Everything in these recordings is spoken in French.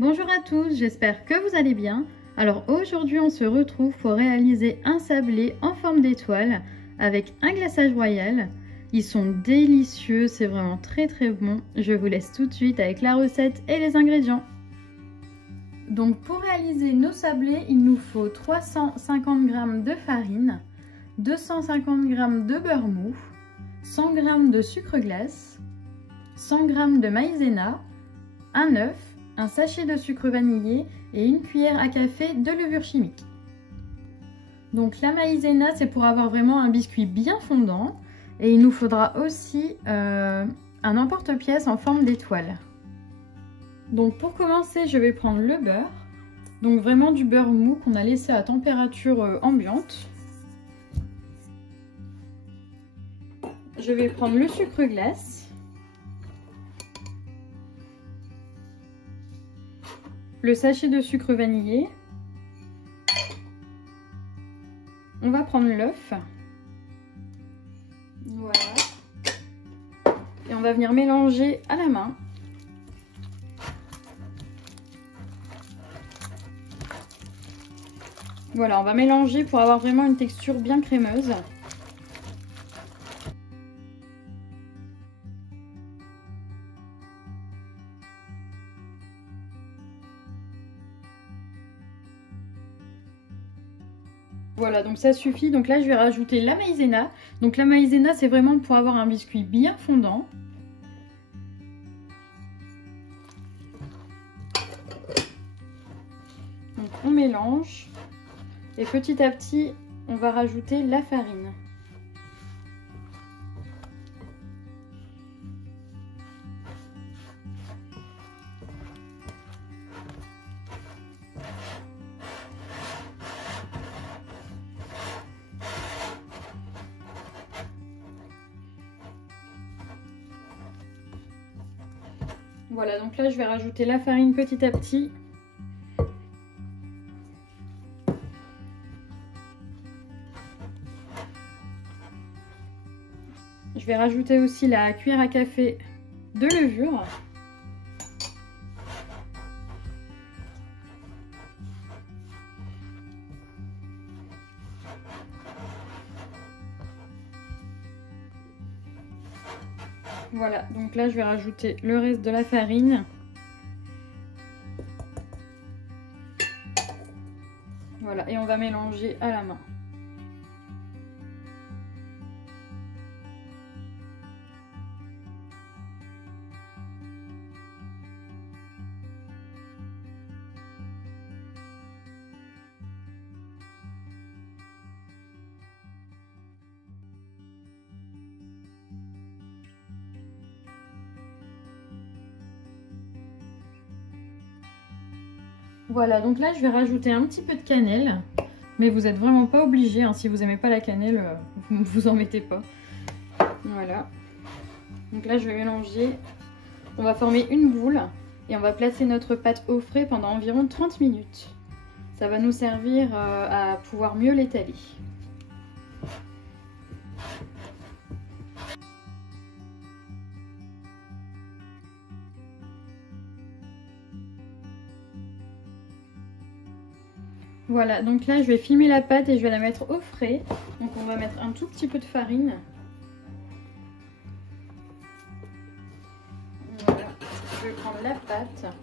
Bonjour à tous, j'espère que vous allez bien. Alors aujourd'hui on se retrouve pour réaliser un sablé en forme d'étoile avec un glaçage royal. Ils sont délicieux, c'est vraiment très bon. Je vous laisse tout de suite avec la recette et les ingrédients. Donc pour réaliser nos sablés, il nous faut 350 g de farine, 250 g de beurre mou, 100 g de sucre glace, 100 g de maïzena, un œuf, un sachet de sucre vanillé et une cuillère à café de levure chimique. Donc la maïzena, c'est pour avoir vraiment un biscuit bien fondant, et il nous faudra aussi un emporte-pièce en forme d'étoile. Donc pour commencer, je vais prendre le beurre, donc vraiment du beurre mou qu'on a laissé à température ambiante. Je vais prendre le sucre glace. Le sachet de sucre vanillé. On va prendre l'œuf. Voilà. Et on va venir mélanger à la main. Voilà, on va mélanger pour avoir vraiment une texture bien crémeuse. Voilà, donc ça suffit. Donc là, je vais rajouter la maïzena. Donc la maïzena, c'est vraiment pour avoir un biscuit bien fondant. Donc on mélange. Et petit à petit, on va rajouter la farine. Voilà, donc là je vais rajouter la farine petit à petit. Je vais rajouter aussi la cuillère à café de levure. Voilà, donc là je vais rajouter le reste de la farine. Voilà, et on va mélanger à la main. Voilà, donc là je vais rajouter un petit peu de cannelle, mais vous n'êtes vraiment pas obligé, hein, si vous n'aimez pas la cannelle, vous en mettez pas. Voilà, donc là je vais mélanger, on va former une boule et on va placer notre pâte au frais pendant environ 30 minutes. Ça va nous servir à pouvoir mieux l'étaler. Voilà, donc là je vais filmer la pâte et je vais la mettre au frais. Donc on va mettre un tout petit peu de farine. Voilà, je vais prendre la pâte.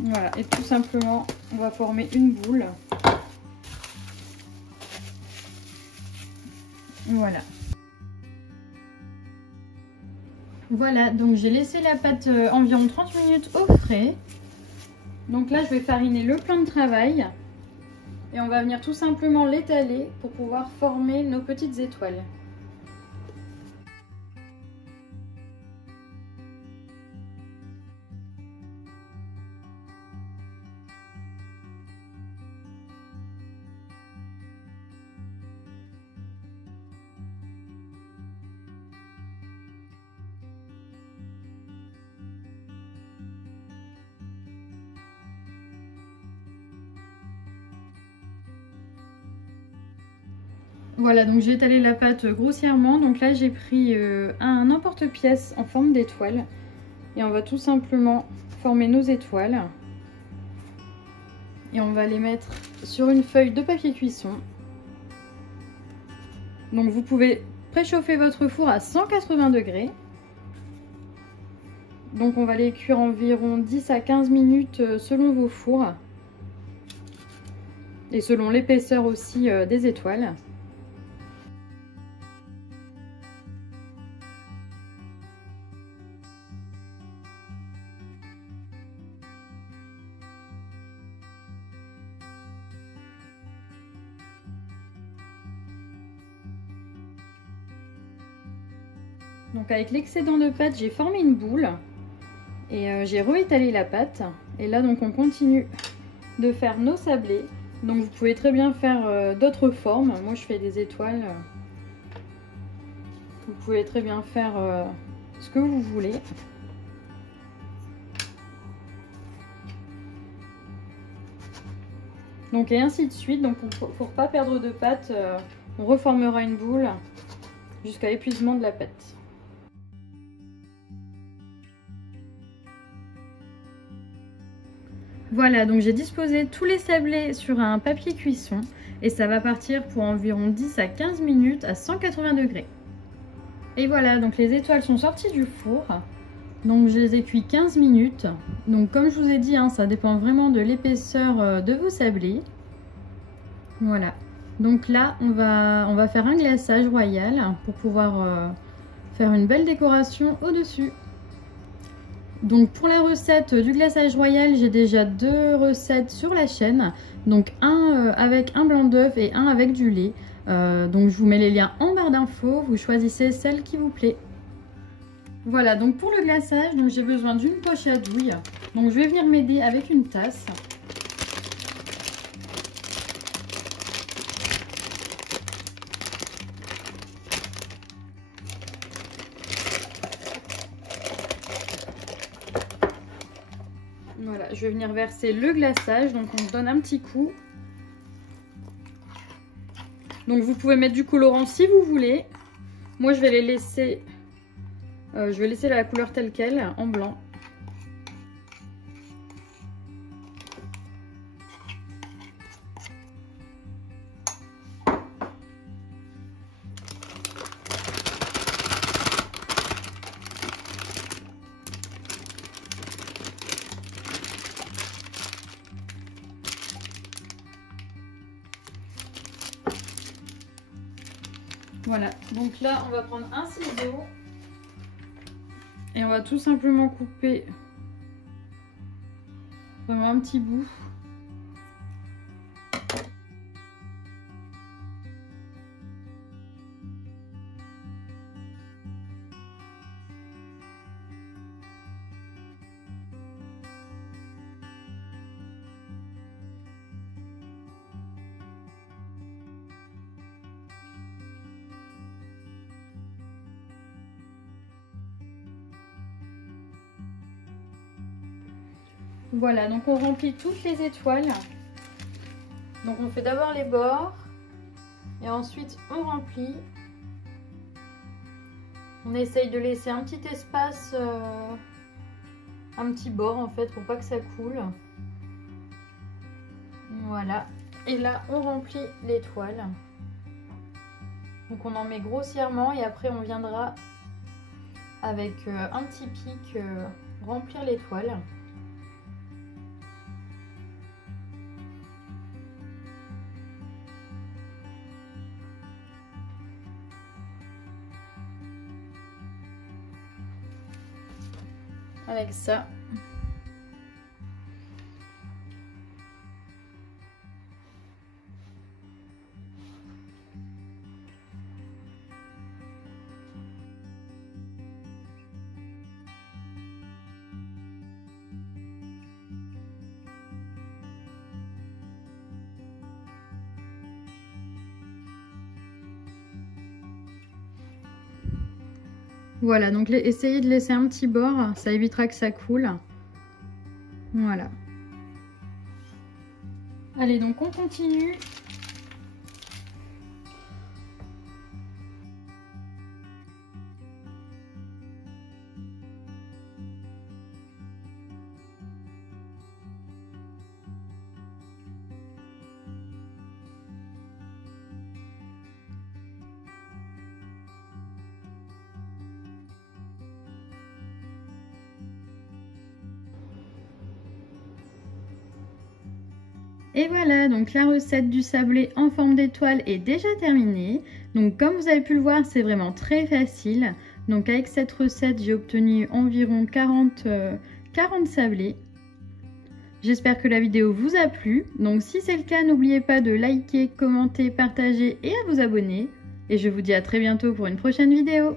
Voilà, et tout simplement on va former une boule. Voilà. Voilà, donc j'ai laissé la pâte environ 30 minutes au frais. Donc là, je vais fariner le plan de travail. Et on va venir tout simplement l'étaler pour pouvoir former nos petites étoiles. Voilà, donc j'ai étalé la pâte grossièrement. Donc là, j'ai pris un emporte-pièce en forme d'étoile. Et on va tout simplement former nos étoiles. Et on va les mettre sur une feuille de papier cuisson. Donc vous pouvez préchauffer votre four à 180 degrés. Donc on va les cuire environ 10 à 15 minutes selon vos fours. Et selon l'épaisseur aussi des étoiles. Donc avec l'excédent de pâte, j'ai formé une boule et j'ai réétalé la pâte. Et là donc on continue de faire nos sablés. Donc vous pouvez très bien faire d'autres formes. Moi je fais des étoiles. Vous pouvez très bien faire ce que vous voulez. Donc et ainsi de suite. Donc pour pas perdre de pâte, on reformera une boule jusqu'à l'épuisement de la pâte. Voilà, donc j'ai disposé tous les sablés sur un papier cuisson et ça va partir pour environ 10 à 15 minutes à 180 degrés. Et voilà, donc les étoiles sont sorties du four. Donc je les ai cuits 15 minutes. Donc comme je vous ai dit, hein, ça dépend vraiment de l'épaisseur de vos sablés. Voilà. Donc là, on va faire un glaçage royal pour pouvoir faire une belle décoration au-dessus. Donc pour la recette du glaçage royal, j'ai déjà 2 recettes sur la chaîne. Donc un avec un blanc d'œuf et un avec du lait. Donc je vous mets les liens en barre d'infos, vous choisissez celle qui vous plaît. Voilà, donc pour le glaçage, j'ai besoin d'une poche à douille. Donc je vais venir m'aider avec une tasse. Voilà, je vais venir verser le glaçage, donc on donne un petit coup. Donc vous pouvez mettre du colorant si vous voulez. Moi je vais les laisser, la couleur telle quelle, en blanc. Voilà, donc là on va prendre un ciseau et on va tout simplement couper vraiment un petit bout. Voilà, donc on remplit toutes les étoiles. Donc on fait d'abord les bords et ensuite on remplit. On essaye de laisser un petit espace, un petit bord en fait pour pas que ça coule. Voilà, et là on remplit l'étoile. Donc on en met grossièrement et après on viendra avec un petit pic remplir l'étoile. Avec ça. Voilà, donc essayez de laisser un petit bord, ça évitera que ça coule. Voilà. Allez, donc on continue. Et voilà, donc la recette du sablé en forme d'étoile est déjà terminée. Donc comme vous avez pu le voir, c'est vraiment très facile. Donc avec cette recette, j'ai obtenu environ 40 sablés. J'espère que la vidéo vous a plu. Donc si c'est le cas, n'oubliez pas de liker, commenter, partager et à vous abonner. Et je vous dis à très bientôt pour une prochaine vidéo.